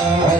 Oh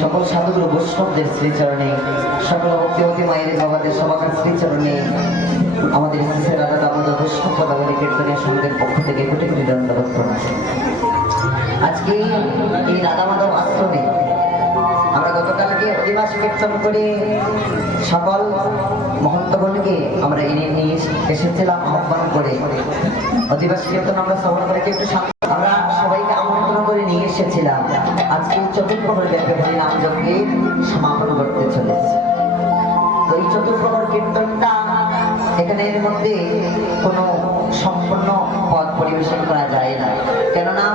সকল সাধুগুরু বৈষ্ণবদের শ্রীচরণে, সকল ভক্তিবতী মায়ের বাবাদের সবাকার শ্রীচরণে আমাদের রাধা দামোদর বৈষ্ণব পদাবলী কীর্তনের সঙ্গের পক্ষ থেকে কোটি কোটি দণ্ডবোধ প্রণাম। আজকে এই রাধা মাধব আশ্রমে আমরা গতকালকে অধিবাস কীর্তন করে সকল মহন্তগণকে আমরা এনে নিয়ে এসেছিলাম আহ্বান করে। অধিবাস কীর্তন আমরা শ্রবণ করে একটু আমরা সবাইকে আমন্ত্রণ করে নিয়ে এসেছিলাম। আজকে চতুর্প্রহর ব্যাপী হরিনাম যজ্ঞে সমাপন করতে চলেছে। তো এই চতুর্প্রহর কীর্তনটা এখানে এর মধ্যে কোনো সম্পূর্ণ পদ পরিবেশন করা যায় না, কেননা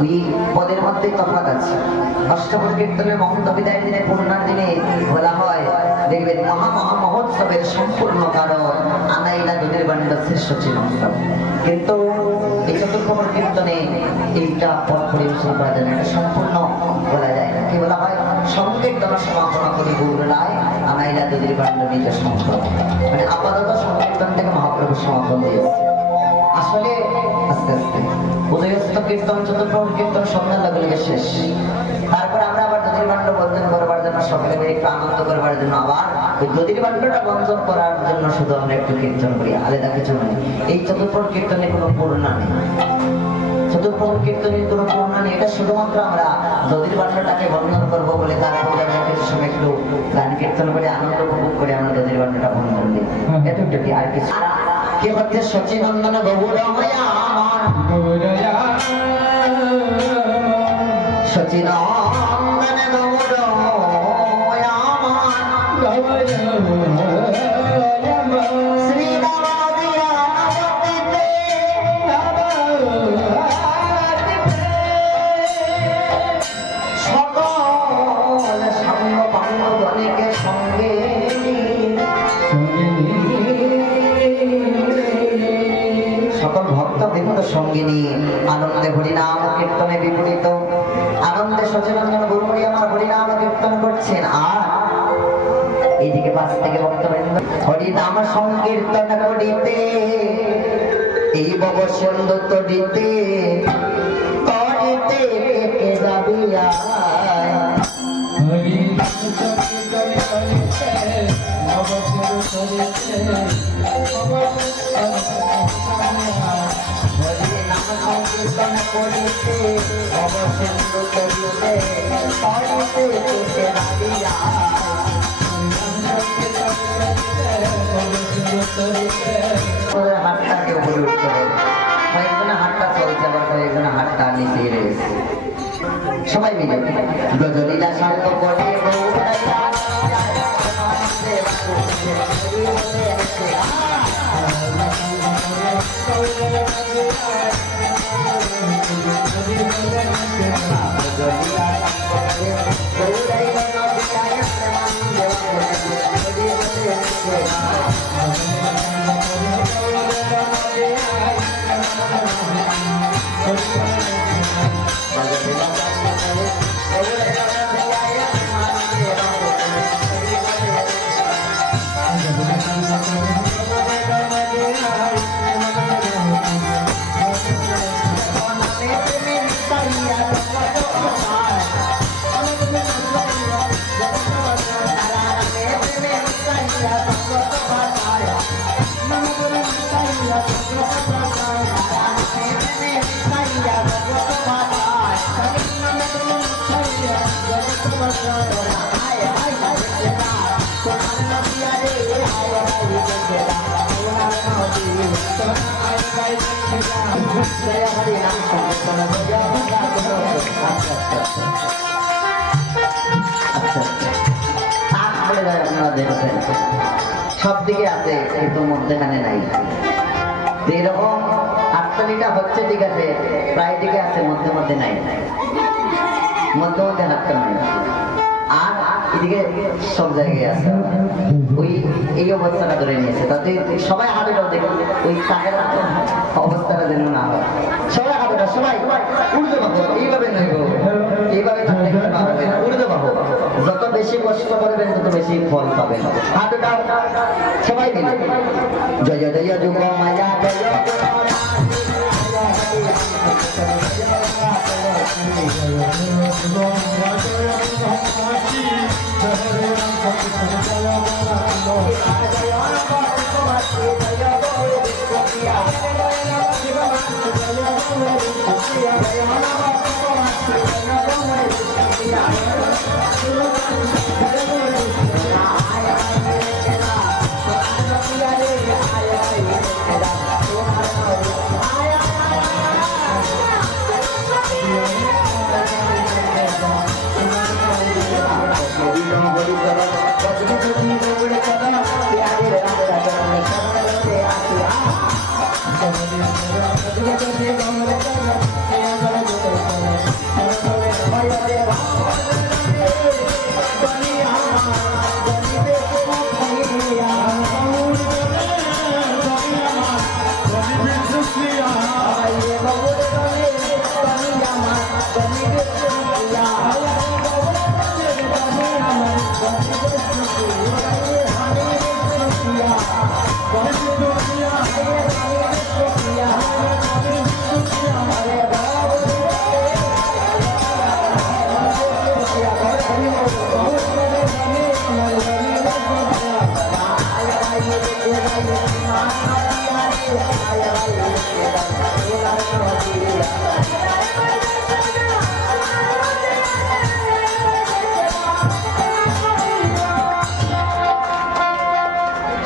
ওই পদের মধ্যে তফাৎ আছে। অষ্টপ্রহর কীর্তনের মহন্ত বিদায়ের দিনে পূর্ণার দিনে বলা হয়, দেখবেন মহা মহোৎসবের সম্পূর্ণ কারণ আনাইলা দুধের বান্ড শ্রেষ্ঠ চিরন্তন। কিন্তু এই চতুর্প্রহর কীর্তনে এইটা পদ পরিবেশন করা যায় না, এটা সম্পূর্ণ বলা যায় না। কি বলা হয়? সংকীর্তন সমাপনা করি গৌরলায় আনাইলা দুধের বান্ড নিজ সম্পদ। মানে আপাতত সংকীর্তন থেকে মহাপ্রভু সমাপন দিয়েছে। আসলে আস্তে আস্তে উদয়স্ত কীর্তন চতুর্প্রহর কীর্তন সন্ধ্যার লগে লগে শেষ। তারপরে আমরা আবার দধির বান্ড বর্জন করবার জন্য, সকলে মিলে একটু আনন্দ করবার জন্য আবার ওই দধির বান্ডটা বর্জন করার জন্য শুধু আমরা একটু কীর্তন করি, আলাদা কিছু নয়। এই চতুর্প্রহর কীর্তনে কোনো পূর্ণা নেই, চতুর্প্রহর কীর্তনের কোনো পূর্ণা নেই। এটা শুধুমাত্র আমরা দধির বান্ডটাকে বর্জন করবো বলে তারপরে আমরা কিছু সময় একটু গান কীর্তন করে আনন্দ উপভোগ করে আমরা দধির বান্ডটা বর্জন দিই, এতটুকু। আর কিছু কে হচ্ছে সচিনন্দন গৌরময়া আমার সচিনন্দন গৌরময়া আমার সকল সাঙ্গ পাঙ্গ গণিকে সঙ্গে সকল ভক্তবৃন্দ সঙ্গে নিয়ে আনন্দে হরিনাম কীর্তনে বিপরীত আনন্দে সচিনন্দন গুরুমণি আমার হরিনাম কীর্তন করছেন। আর এইদিকে পাশ থেকে ভক্তবৃন্দ হরিনাম সংকীর্তন করিতে এই বব সুন্দর তরিতে করিতে কে যাবিয়া হরিনাম সংকীর্তন করিতে অবসর করিতে হরিনাম সংকীর্তন করিতে অবসর করিতে করিতে কে যাবিয়া হাতটাকে উপরে উঠতে হবে। কয়েকজনে হাতটা চলছে, আবার কয়েকজনে হাতটা নিচে রয়েছে। সবাই মিলে গজলীলা শান্ত করে সব দিকে আছে কিন্তু মধ্যখানে নাই। এরকম হাততালিটা হচ্ছে ঠিক আছে, প্রায় দিকে আছে, মধ্যে মধ্যে নাই, মধ্যে মধ্যে হাততালি নাই। আর এদিকে সব জায়গায় আছে। ওই এই অবস্থাটা ধরে নিয়েছে, তাতে সবাই হাতেটাও দেখুন ওই তাকের অবস্থাটা যেন না হয়। সবাই হাতেটা সবাই উর্ধ পাবো, এইভাবে নইব, এইভাবে উর্ধ পাবো। যত বেশি কষ্ট করবেন তত বেশি ফল পাবেন। হাতটা সবাই মিলে জয় জয় যুগ মায়া জয়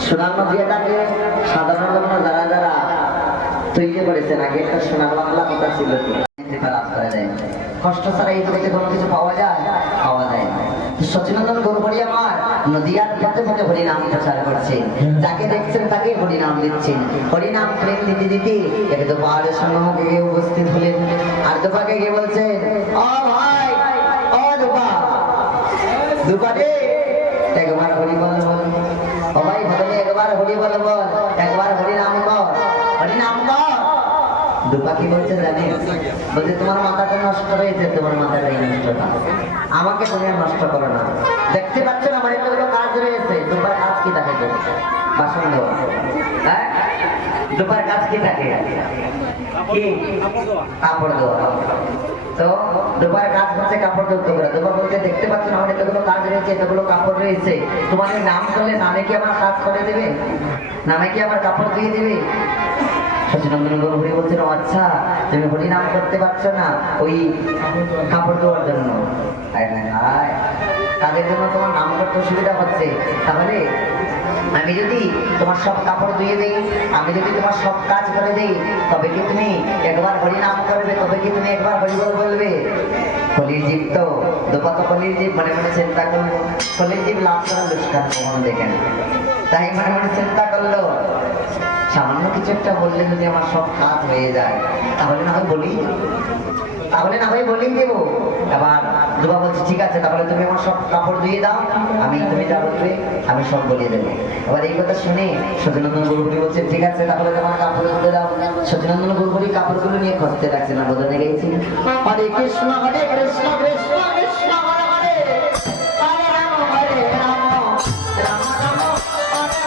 সোনার নদিয়াটাকে সাধারণত যারা যারা তৈরি করেছেন, আগে একটা সোনার বাংলা কথা ছিল, লাভ করা যায়। কষ্ট ছাড়া এই জগতে কোনো কিছু পাওয়া যায়? পাওয়া যায় না। সচিনন্দন গৌরবরী আমার নদিয়ার পথে পথে হরিনাম প্রচার করছে, যাকে দেখছেন তাকে হরিনাম দিচ্ছেন। হরিনাম প্রেম দিতে দিতে এক দোপারের সম্মুখে গিয়ে উপস্থিত হলেন। আর দোপাকে গিয়ে বলছেন, ও ভাই, ও দোপা, দুপারে একবার হরি বল বল, ও ভাই ভগবান একবার হরি বল বল, একবার হরিনাম কর, হরিনাম কর। দুপা কি বলছে জানেন? বলছে তোমার মাথাটা নষ্ট হয়েছে, তোমার মাথাটাই নষ্ট না, আমাকে তুমি আর নষ্ট করো না। দেখতে পাচ্ছ না আমার এতগুলো কাজ রয়েছে। দুপার কাজ কি থাকে? বাসন ধোয়া। হ্যাঁ, দুপার কাজ কি থাকে? কি? কাপড় ধোয়া। তো দুপার কাজ হচ্ছে কাপড় ধুতে করা। দুপা বলতে দেখতে পাচ্ছ না আমার এতগুলো কাজ রয়েছে, এতগুলো কাপড় রয়েছে, তোমার নাম করলে নামে কি আমার কাজ করে দেবে? নামে কি আমার কাপড় দিয়ে দেবে? সচিনন্দন গৌরবরী বলছেন, আচ্ছা তুমি হরিনাম করতে পারছো না ওই কাপড় ধোয়ার জন্য? তাদের জন্য তোমার নাম করতে অসুবিধা হচ্ছে। তাহলে আমি যদি তোমার সব কাপড় ধুয়ে দিই, আমি যদি তোমার সব কাজ করে দিই, তবে কি তুমি একবার হরিনাম করবে? তবে কি তুমি একবার হরিবল বলবে? কলির জীব তো দুপা তো কলির জীব, মনে মনে চিন্তা করলো কলির জীব লাভ করার দুষ্কার কখনো দেখেন, তাই মনে মনে চিন্তা করলো সামান্য কিছু একটা বললে যদি আমার সব কাজ হয়ে যায় তাহলে না হয় বলি, তাহলে না হয় বলেই দেবো। এবার দুবা বলছে ঠিক আছে, তাহলে তুমি আমার সব কাপড় ধুয়ে দাও, তুমি যা বলবে আমি সব বলিয়ে দেবো। এবার এই কথা শুনে সতীনন্দন গুরুহরি বলছে ঠিক আছে, তাহলে তোমার কাপড় ধুয়ে দাও। সতীনন্দন গুরুহরি কাপড়গুলো নিয়ে খুঁজতে লাগছে না, বোঝানো গেছি হরে কৃষ্ণ হরে কৃষ্ণ কৃষ্ণ কৃষ্ণ হরে হরে, হরে রাম হরে রাম রাম রাম হরে হরে।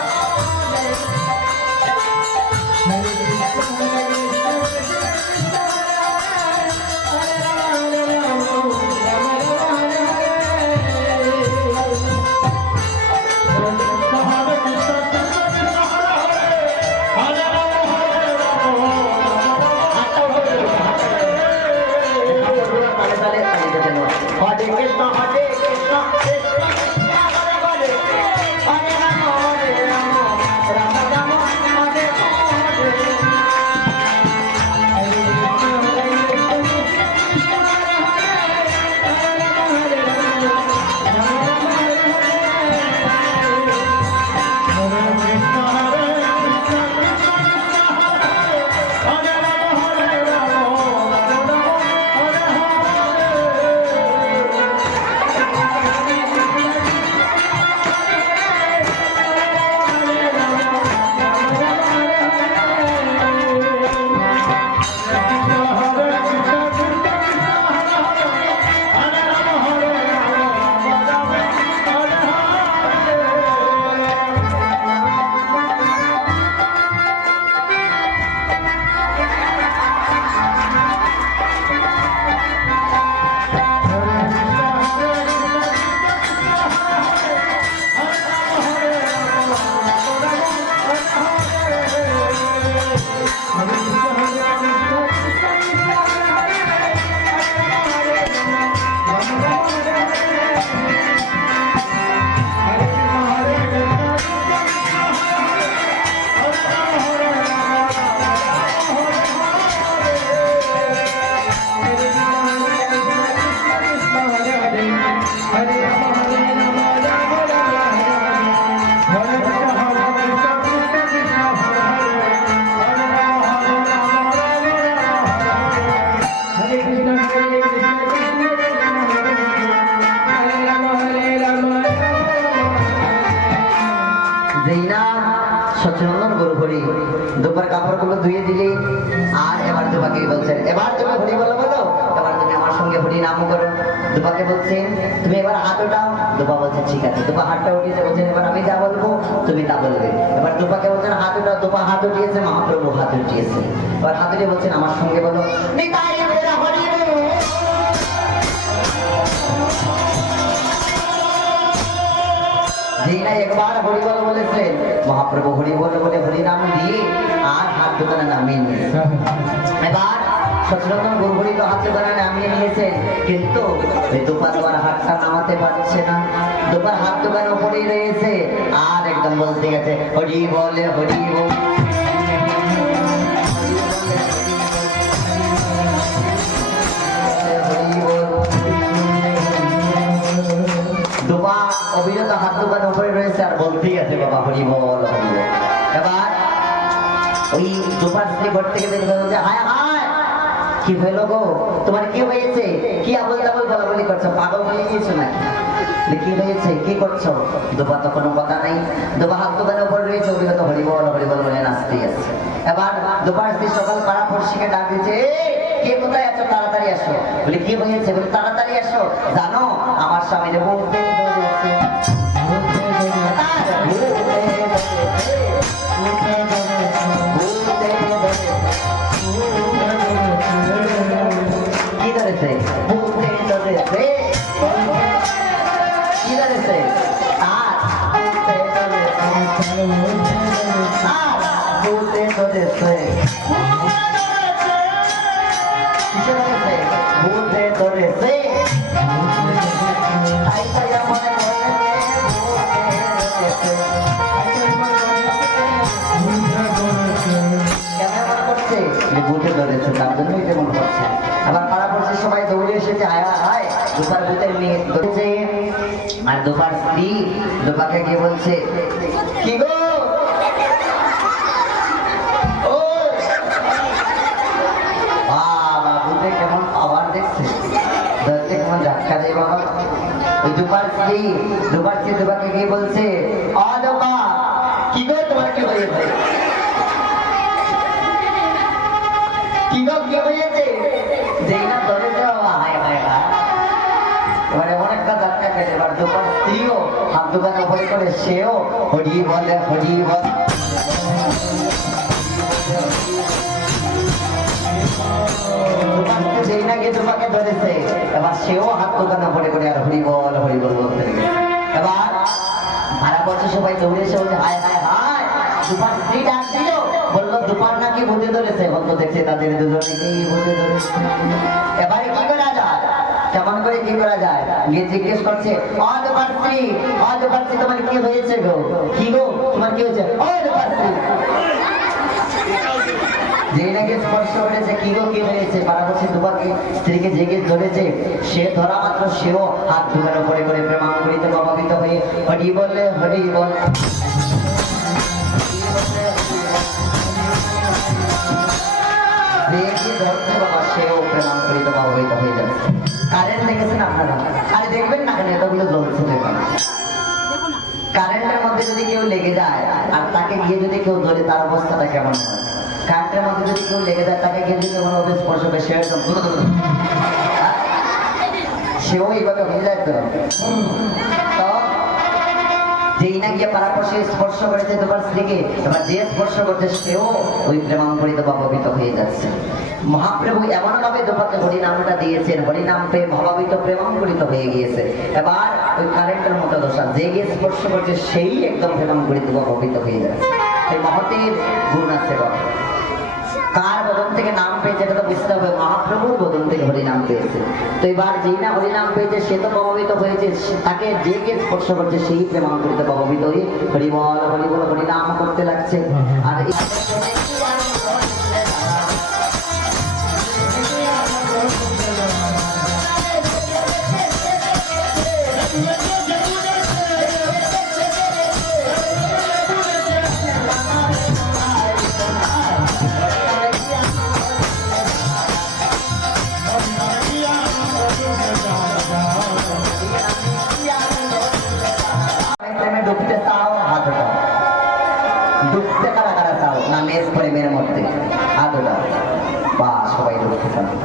সচিনন্দন গুরুহরি দুপার কাপড়গুলো ধুয়ে দিলে আর এবার দুপাকে বলছেন এবার তুমি হরি বলো বলো, এবার তুমি আমার সঙ্গে হরি নাম করো। দুপাকে বলছেন তুমি এবার হাত ওঠাও, দুপা বলছে ঠিক আছে। দুপা হাতটা উঠিয়েছে, বলছেন এবার আমি যা বলবো তুমি তা বলবে। এবার দুপাকে বলছেন হাত ওঠাও, দুপা হাত উঠিয়েছে, মহাপ্রভু হাত উঠিয়েছে। এবার হাত উঠিয়ে বলছেন আমার সঙ্গে বলো নিতাই মেরা হরি রে। একবার হরি বল বলেছিলেন, মহাপ্রভু হরি বল বলে হরি নাম দিয়ে আর হাত দোকানে নামিয়ে নিয়েছে। এবার সচিনন্দন গুরুহরি তো হাত দোকানে নামিয়ে নিয়েছেন, কিন্তু দুপা তোমার হাতটা নামাতে পারছে না। দুপার হাত দোকানে উপরেই রয়েছে আর একদম বলতে গেছে হরি বলে হরি বল। দুপা অভিনেত হাত দোকানে উপরে রয়েছে আর বলতেই আছে বাবা হরি বল হরি বল। এবার ওই দুপার স্ত্রী ঘর থেকে বের হয়ে বলছে হায় হায় কি হইল গো, তোমার কি হয়েছে, কি আবল তাবল বলাবলি করছো, পাগল হয়ে গিয়েছো নাকি, কি হয়েছে কি করছো? দুপা তো কোনো কথা নাই, দুপা হাত দোকানে উপরে রয়েছে, অভিনেত হরি বল বলে নাচতেই আছে। এবার দুপার স্ত্রী সকাল পাড়া পড়শিকে ডাক দিচ্ছে কে কোথায় আছো, তাড়াতাড়ি আসো। বলে কি হয়েছে, বলে তাড়াতাড়ি আসো, জানো আমার স্বামীর বলতে কি ধরেছে বলতে ধরেছে কি ধরেছে আর বলতে ধরেছে ভূতে ধরেছে ভূতে ধরেছে তার জন্যই যেমন করছে। আবার পাড়া পড়ছে সবাই দৌড়ে এসেছে হায় হায় দুপার ভূতের মেয়ে ধরেছে। আর দুপার স্ত্রী দুপাকে গিয়ে বলছে কি গো বাবা ওই দুপার স্ত্রী দুপাকে গিয়ে বলছে অ দুপা কি গো তোমার কি হয়েছে কি গো কি হয়েছে যেই না ধরে যাওয়া হায় হায় হায় এবার এমন একটা ধাক্কা খেলে এবার দুপার স্ত্রীও হাত দোকানে ভয় করে সেও হরি বলে যেই না গিয়ে তোমাকে ধরেছে এবার সেও হাত দোকানে ভরে করে আর হরি বল বলতে লেগে এবার ভাড়া পড়ছে সবাই দৌড়ে এসে বলছে হায় হায় হায় দুপার স্ত্রী ডাক দিল বললো দুপার নাকি ভূতে ধরেছে বলতো দেখছে তাদের দুজনেকেই ভূতে ধরেছে এবারে কি করা যায় কেমন করে কি করা যায় গিয়ে জিজ্ঞেস করছে অ দুপার স্ত্রী তোমার কি হয়েছে গো কি গো তোমার কি হয়েছে অ দুপার স্ত্রী যেই নাকি স্পর্শ করেছে কি গো কি হয়েছে পাড়া বলছে দুপাকে স্ত্রীকে জেগে ধরেছে সে ধরা মাত্র সেও হাত দুগানো করে করে প্রেমাঙ্কুরিত প্রভাবিত হয়ে হরি বল ধরছে বাবা সেও প্রেমাঙ্কুরিত প্রভাবিত হয়ে যাচ্ছে কারেন্ট দেখেছেন আপনারা আরে দেখবেন না কেন এতগুলো জ্বলছে দেখবেন কারেন্টের মধ্যে যদি কেউ লেগে যায় আর তাকে গিয়ে যদি কেউ ধরে তার অবস্থাটা কেমন হয় কারেন্টের মধ্যে যদি কেউ লেগে যায় তাকে গিয়ে যদি কোনো স্পর্শ করে সেও এইভাবে হয়ে যায় তো যেই না গিয়ে পারাপর্শে স্পর্শ করেছে তোমার স্ত্রীকে এবার যে স্পর্শ করছে সেও ওই প্রেমাঙ্কুরিত বা পবিত্র হয়ে যাচ্ছে মহাপ্রভু এমন ভাবে দোপাকে হরিনামটা দিয়েছেন হরিনাম পেয়ে ভাবাবিত প্রেমাঙ্কুরিত হয়ে গিয়েছে এবার ওই কারেন্টের মতো দশা যে গিয়ে স্পর্শ করছে সেই একদম প্রেমাঙ্কুরিত বা পবিত্র হয়ে যাচ্ছে এই মহতের গুণ আছে বাবা কার বদন থেকে নাম পেয়েছে এটা তো বুঝতে হবে মহাপ্রভুর বদন থেকে হরিনাম পেয়েছে তো এবার যেই না হরিনাম পেয়েছে সে তো প্রভাবিত হয়েছে তাকে যে গিয়ে স্পর্শ করছে সেই প্রেমাঙ্কুরিত প্রভাবিত হয়ে হরিবল হরিনাম করতে লাগছে আর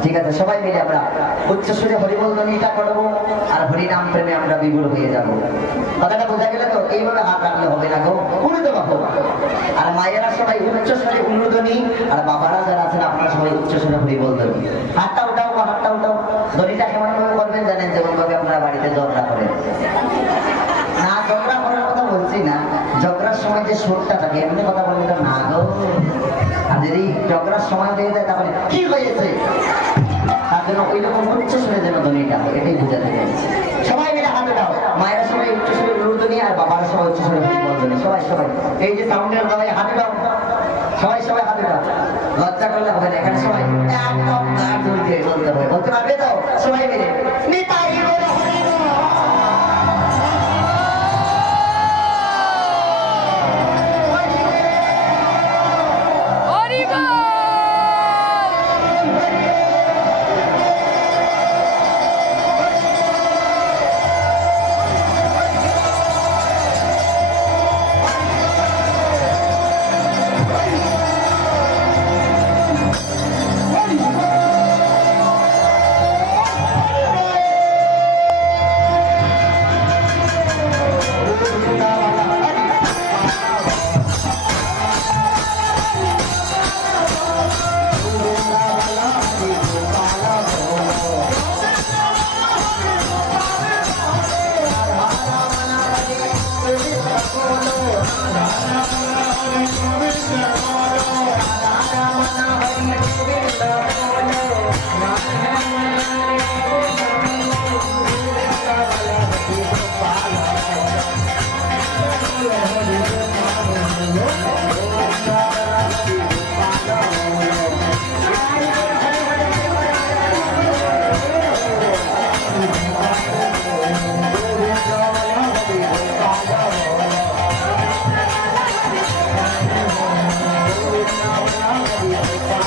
ঠিক আছে সবাই মিলে আমরা উচ্চস্বরে হরিবল ধ্বনিটা করবো আর হরিনাম প্রেমে আমরা বিভোর হয়ে যাব কথাটা বোঝা গেলে তো এইভাবে হাত রাখলে হবে না গো উড়ে বাবু আর মায়েরা সবাই উচ্চস্বরে উলুধ্বনি আর বাবারা যারা আছেন আপনারা সবাই উচ্চস্বরে হরিবল ধ্বনি হাতটা উঠাও ধ্বনিটা কেমন ভাবে করবেন জানেন যেমন ভাবে আপনারা বাড়িতে ঝগড়া করেন না ঝগড়া করার কথা বলছি না ঝগড়ার সময় যে সুরটা থাকে এমনি কথা বললে তো না গো আর যদি ঝগড়ার সময় দিয়ে যায় তাহলে কি হয়েছে তার জন্য ওই রকম উচ্চস্বরে যেন ধ্বনিটা হয় এটাই বোঝাতে চাইছি সবাই মিলে হাতে দাও মায়েরা সবাই উচ্চস্বরে উলুধ্বনি আর বাবারা সবাই উচ্চস্বরে হরিবল ধ্বনি সবাই এই যে সাউন্ডের দাবাই হাতে দাও সবাই হাতে দাও লজ্জা করলে হবে না এখানে সবাই একদম গান ধরতে বলতে হবে বলতে পারবে তো সবাই মিলে নিতাই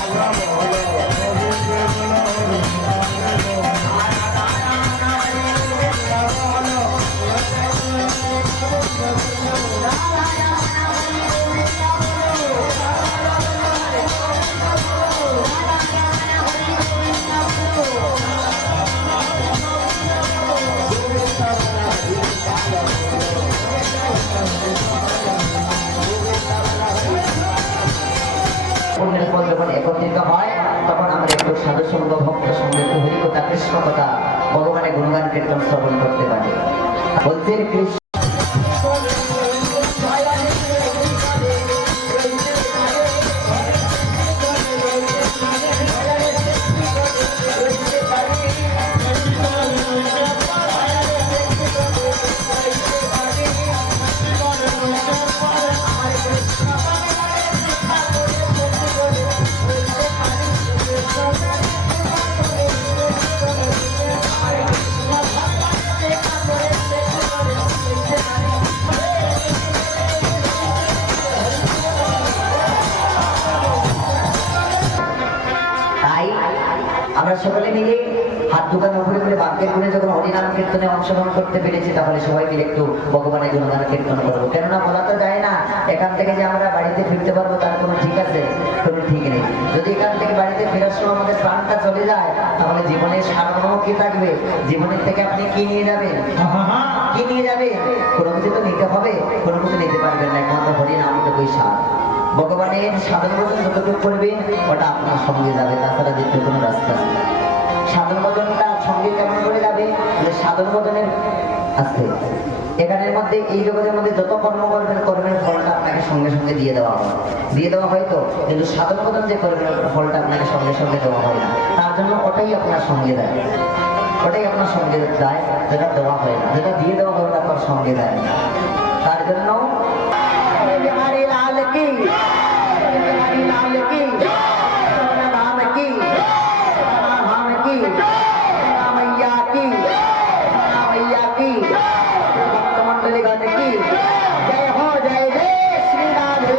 Bravo. সাধু সঙ্গ ভক্ত সঙ্গে একটু হরিকথা কৃষ্ণ কথা ভগবানের গুণগান কীর্তন শ্রবণ করতে পারে। বলছেন কৃষ্ণ আমরা সকলে মিলে হাত দোকান উপরে করে বাক্যের গুণে যখন হরিনাম কীর্তনে অংশগ্রহণ করতে পেরেছি, তাহলে সবাই মিলে একটু ভগবানের গুণগান কীর্তন করবো। কেননা বলা তো যায় না এখান থেকে যে আমরা বাড়িতে ফিরতে পারবো তার কোনো ঠিক আছে? কোনো ঠিক নেই। যদি এখান থেকে বাড়িতে ফেরার সময় আমাদের প্রাণটা চলে যায়, তাহলে জীবনের সারমর্ম কি থাকবে? জীবনের থেকে আপনি কি নিয়ে যাবেন? কি নিয়ে যাবেন? কোনো কিছু তো নিতে হবে, কোনো কিছু নিতে পারবেন না, একমাত্র হরিনাম তো বই সার। ভগবানের সাধন ভজন যতটুকু করবেন ওটা আপনার সঙ্গে যাবে, তাছাড়া দ্বিতীয় কোনো রাস্তা নেই। সাধন ভজনটা সঙ্গে কেমন করে যাবে? সাধন ভজনের আস্তে এখানের মধ্যে এই জগতের মধ্যে যত কর্ম করবেন কর্মের ফলটা আপনাকে সঙ্গে সঙ্গে দিয়ে দেওয়া হয়, দিয়ে দেওয়া হয় তো, কিন্তু সাধন ভজন যে করবেন ফলটা আপনাকে সঙ্গে সঙ্গে দেওয়া হয় না। তার জন্য ওটাই আপনার সঙ্গে দেয়, ওটাই আপনার সঙ্গে দেয়, যেটা দেওয়া হয় না। যেটা দিয়ে দেওয়া হয় ওটা আপনার সঙ্গে দেয়। তার জন্য লাল কি লাল কি রাম কি রাম কি রামैया की रामैया की भक्त मंडली गण की जय हो, जय जय श्री राधे,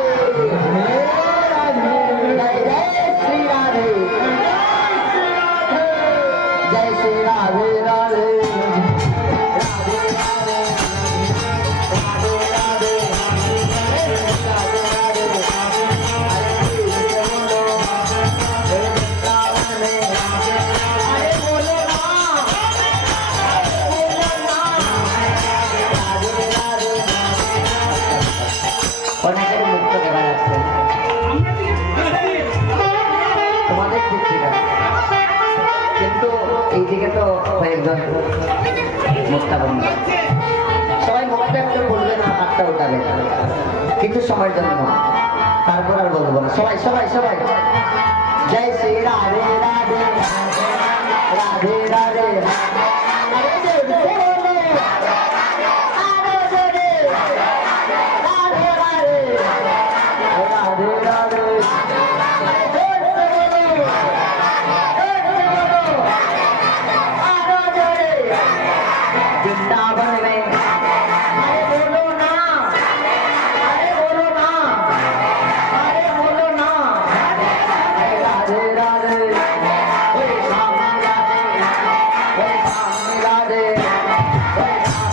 जय जय श्री राधे, जय श्री राधे राधे অনেকের মুক্ত দেওয়া যাচ্ছে তোমাদের ঠিক ঠিক আছে, কিন্তু এইদিকে তো কয়েকজন মুক্তা বন্ধ, সবাই মুখটা একটু বলবে না, হাতটা উঠাবে কিছু সময়ের জন্য, তারপর আর বলবো না। সবাই সবাই সবাই জয় শ্রী রাধে রাধে রাধে রাধে वृंदावन में अरे बोलो ना, अरे बोलो ना, अरे बोलो ना, राधे राधे ओए श्यामा राधे, ओए श्यामा राधे, ओए राधे राधे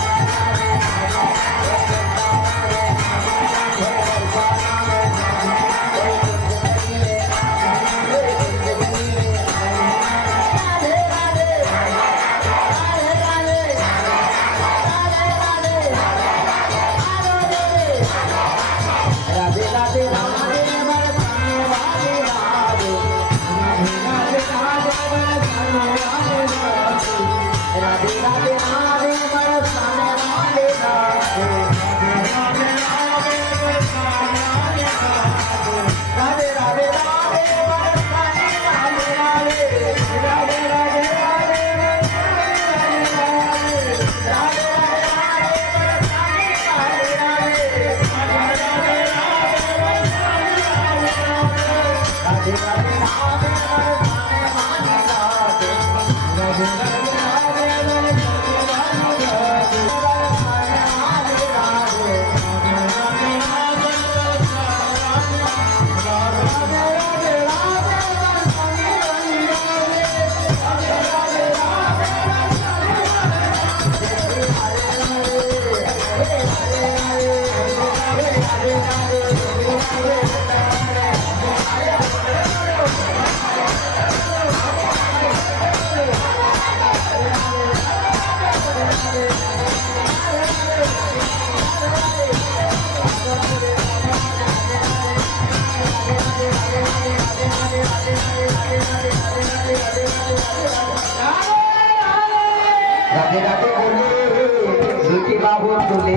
রাধে রাধে বলে দুটি বাবু তুলে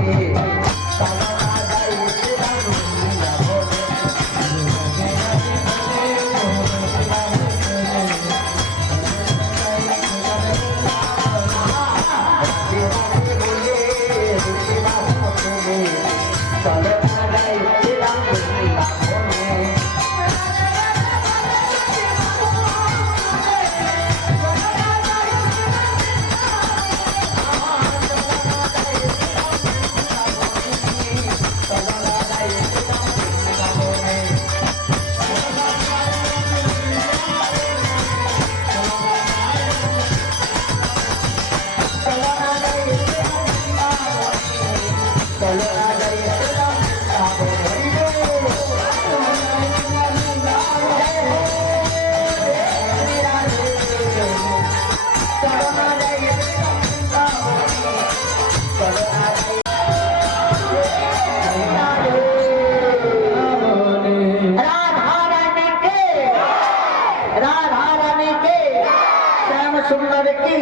सुंदर की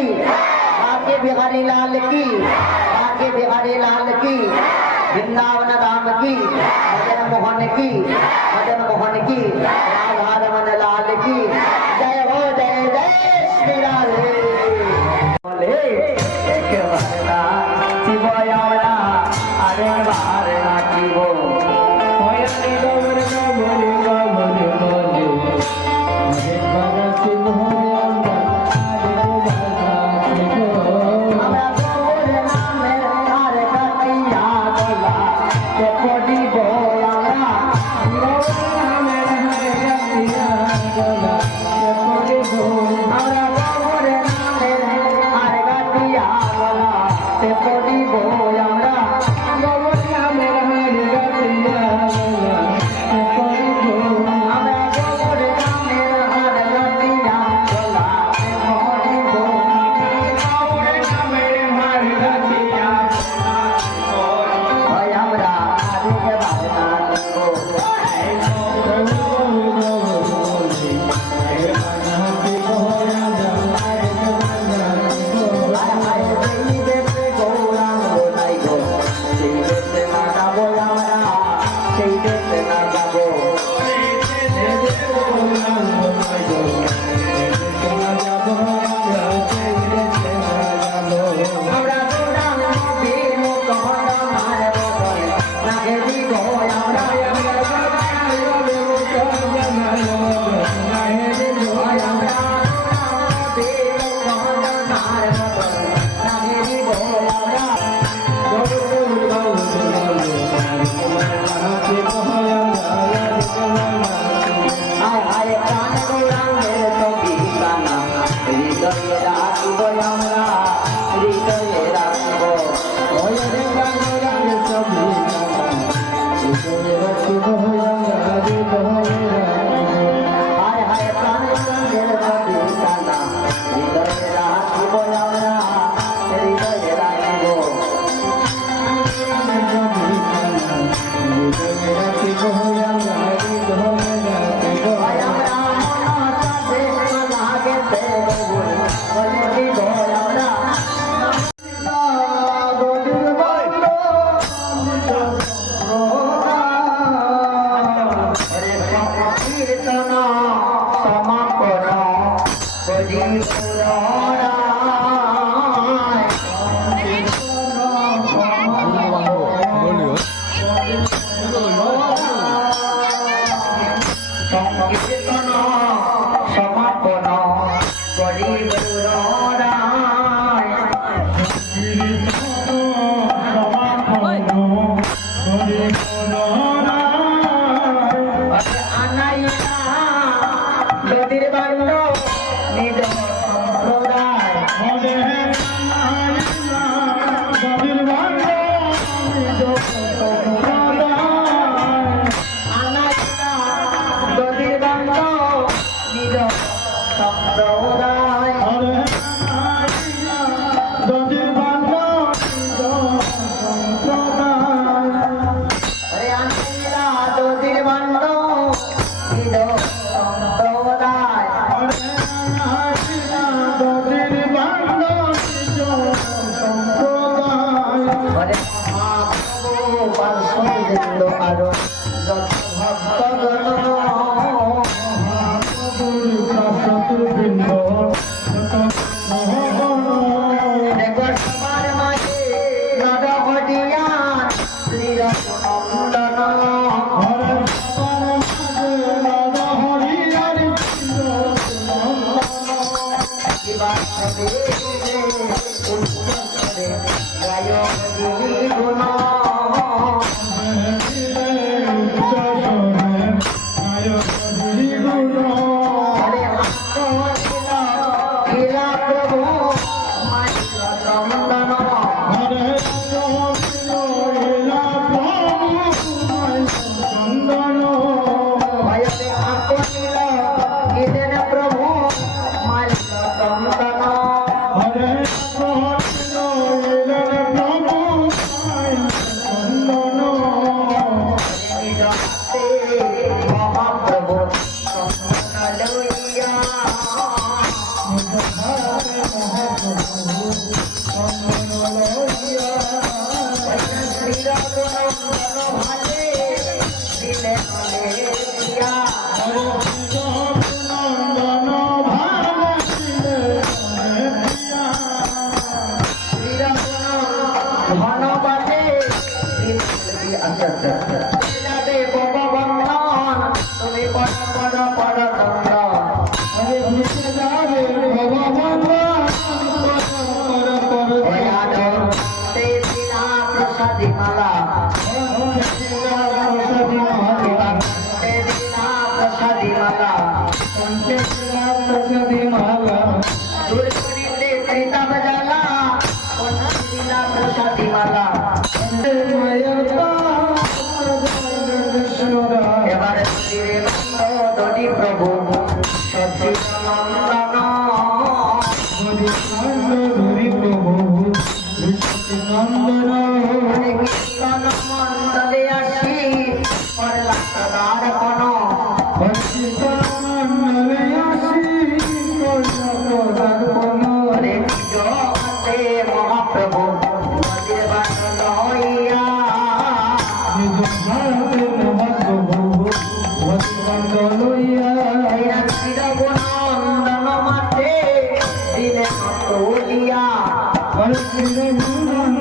आके बिहारी लाल की आके बिहारी लाल की वृंदावन धाम की मदन मोहन की राधा रमन लाल की जय हो जय जय श्री राधे बोले एक बारना शिव यावना अरे बारना शिव होयनी गोवर गोवर गोवर गोवर अरे बारना शिव বৃন্দ আরো যত ভক্তগণ দেখো সবার মাঝে নর হরিয়ান শ্রীরঘুনন্দন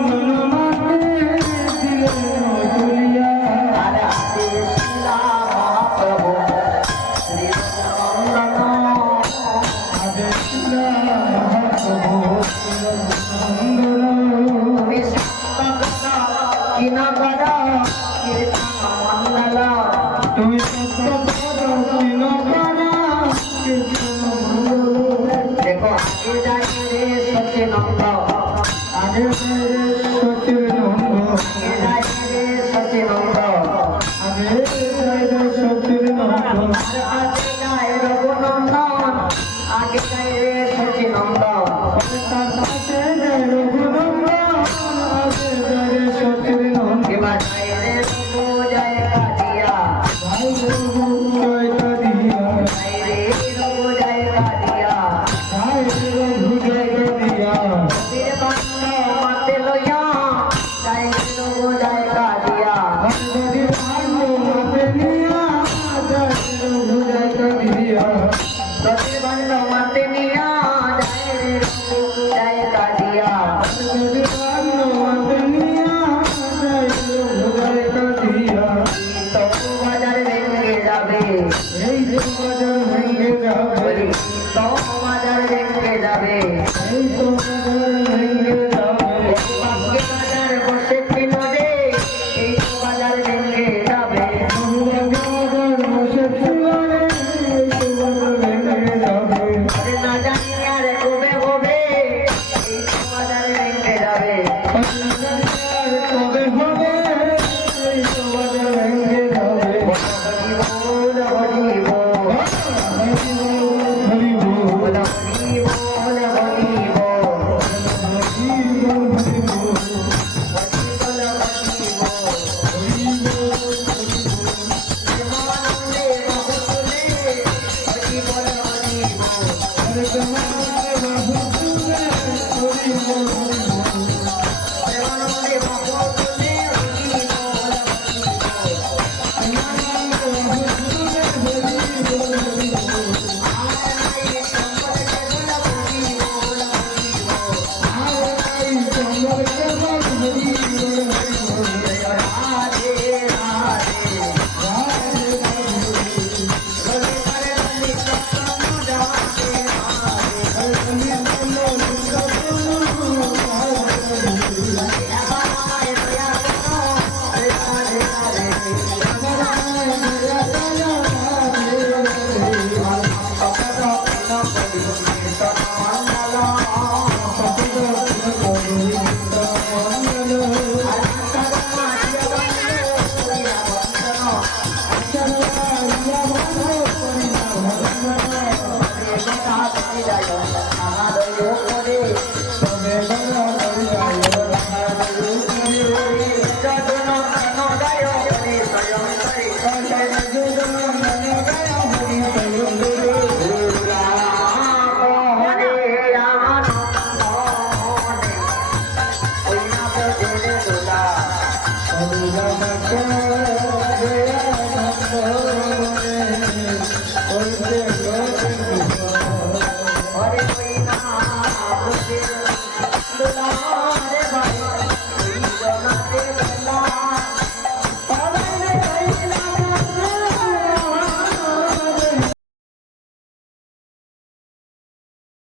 সাহায্য যায় আমার করে